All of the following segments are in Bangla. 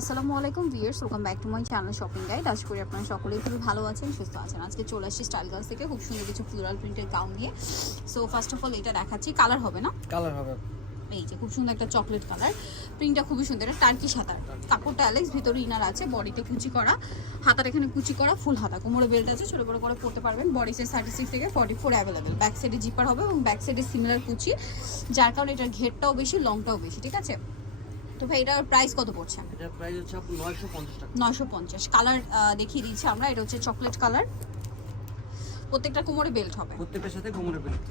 আসসালামু আলাইকুম viewers welcome back to my channel shopping guide. আশা করি আপনারা সকলেই খুবই ভালো আছেন সুস্থ আছেন। আজকে চলে আসছি স্টাইল গার্লস থেকে খুব সুন্দর কিছু ফ্লোরাল প্রিন্টের গাউন নিয়ে। সো ফার্স্ট অফ অল এটা দেখাচ্ছি। কালার হবে না? কালার হবে। এই যে খুব সুন্দর একটা চকলেট কালার প্রিন্টটা খুবই সুন্দর এটা টার্কি হাতার কাপড়টা অ্যালেক্স ভিতরে ইনার আছে বডিতে কুচি করা। হাতার এখানে কুচি করা ফুল হাতা। কোমরে বেল্ট আছে ছোটো বড় করে পড়তে পারবেন। বডি সাইজ থার্টি সিক্স থেকে ফর্টি ফোর অ্যাভেলেবেল ব্যাক সাইডে জিপার হবে এবং ব্যাক সাইডে সিমিলার কুচি। যার কারণে এটার ঘেরটাও বেশি লংটাও বেশি ঠিক আছে? তো ভাই এটার প্রাইস কত পড়ছে এটার প্রাইস হচ্ছে আপনার নয়শো পঞ্চাশ টাকা। নশো পঞ্চাশ। কালার দেখিয়ে দিচ্ছি আমরা এটা হচ্ছে চকলেট কালার প্রত্যেকটা কোমরে বেল্ট হবে। প্রত্যেকটার সাথে ঘুমরে বেল্ট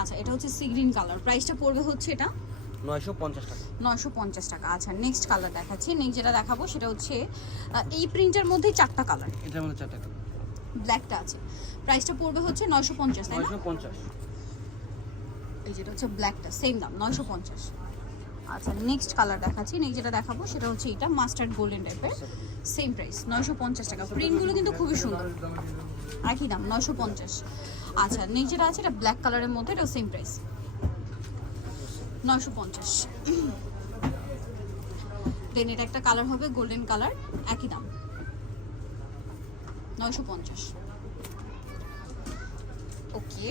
আচ্ছা এটা হচ্ছে সি গ্রিন কালার প্রাইসটা পড়বে হচ্ছে এটা? নয়শো পঞ্চাশ টাকা। নশো পঞ্চাশ টাকা। আচ্ছা নেক্সট কালার দেখাচ্ছি। নেক্সট যেটা দেখাবো সেটা হচ্ছে এই প্রিন্টের মধ্যেই চারটা কালার এটার মধ্যে চার টাকা ব্ল্যাকটা আছে। প্রাইসটা পড়বে হচ্ছে নশো পঞ্চাশ তাই না? নয়শো পঞ্চাশ। এই যেটা হচ্ছে ব্ল্যাকটা সেম দাম নশো পঞ্চাশ। আচ্ছা নেক্সট কালার দেখাচ্ছি। নেক্সট যেটা দেখাবো সেটা হচ্ছে এটা মাস্টার্ড গোল্ডেন টাইপের সেম প্রাইস নয়শো পঞ্চাশ টাকা। প্রিন্টগুলো কিন্তু খুবই সুন্দর। একই দাম? নয়শো পঞ্চাশ। আচ্ছা নেক্সট যেটা আছে এটা ব্ল্যাক কালারের মধ্যে এটাও সেম প্রাইস নয়শো পঞ্চাশ। দেন এটা একটা কালার হবে গোল্ডেন কালার একই দাম। নয়শো পঞ্চাশ। ওকে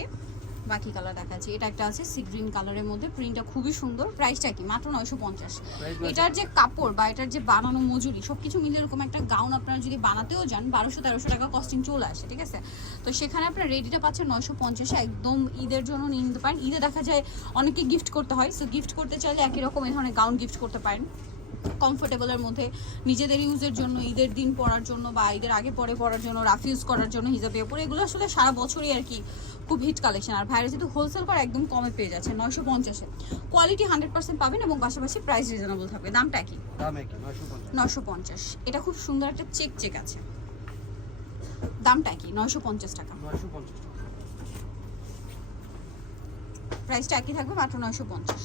বাকি কালার দেখাচ্ছি। এটা একটা আছে সি গ্রিন কালারের মধ্যে। প্রিন্টটা খুবই সুন্দর। প্রাইসটা কি? মাত্র নয়শো পঞ্চাশ। এটার যে কাপড় বা এটার যে বানানো মজুরি সব কিছু মিলে এরকম একটা গাউন আপনারা যদি বানাতেও যান বারোশো তেরোশো টাকা কস্টিং চলে আসে ঠিক আছে? তো সেখানে আপনার রেডিটা পাচ্ছেন নয়শো পঞ্চাশে। একদম ঈদের জন্য নিয়ে নিতে পারেন। ঈদে দেখা যায় অনেকে গিফট করতে হয়। সো গিফট করতে চাইলে একই রকম এই ধরনের গাউন গিফট করতে পারেন। কমফোর্টেবলের মধ্যে। নিজেদের ইউজের জন্য ঈদের দিন পরার জন্য বা ঈদের আগে পরে পড়ার জন্য রাফ ইউজ করার জন্য হিসাবে পরে এগুলো আসলে সারা বছরই আর কি খুব হিট কালেকশন আর ভাইরাস যেহেতু হোলসেল করে একদম কমে পেয়ে যাচ্ছে নয়শো পঞ্চাশে। কোয়ালিটি হান্ড্রেড পার্সেন্ট পাবেন এবং পাশাপাশি প্রাইস রিজনেবল থাকবে। দামটা কি? নয়শো পঞ্চাশ। এটা খুব সুন্দর একটা চেক চেক আছে। দামটা কি? নয়শো পঞ্চাশ টাকা। প্রাইসটা একই থাকবে মাত্র নয়শো পঞ্চাশ।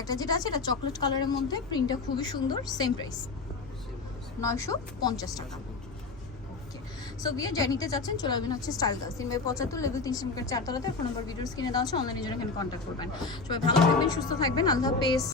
একটা যেটা আছে এটা চকলেট কালারের মধ্যে প্রিন্টটা খুবই সুন্দর সেম প্রাইস নয়শো পঞ্চাশ টাকা। সো বিয়ে যা নিতে চাচ্ছেন চলে আসবেন হচ্ছে স্টাইল গাছ তিন বাই পঁচাত্তর লেভেল তিনশো মিটার চারতলাতে ফোন নম্বর ভিডিওস কিনে দেওয়া হচ্ছে অনলাইনে জন্য এখানে কন্ট্যাক্ট করবেন। সবাই ভালো থাকবেন, সুস্থ থাকবেন। আল্লাহ হাফেজ।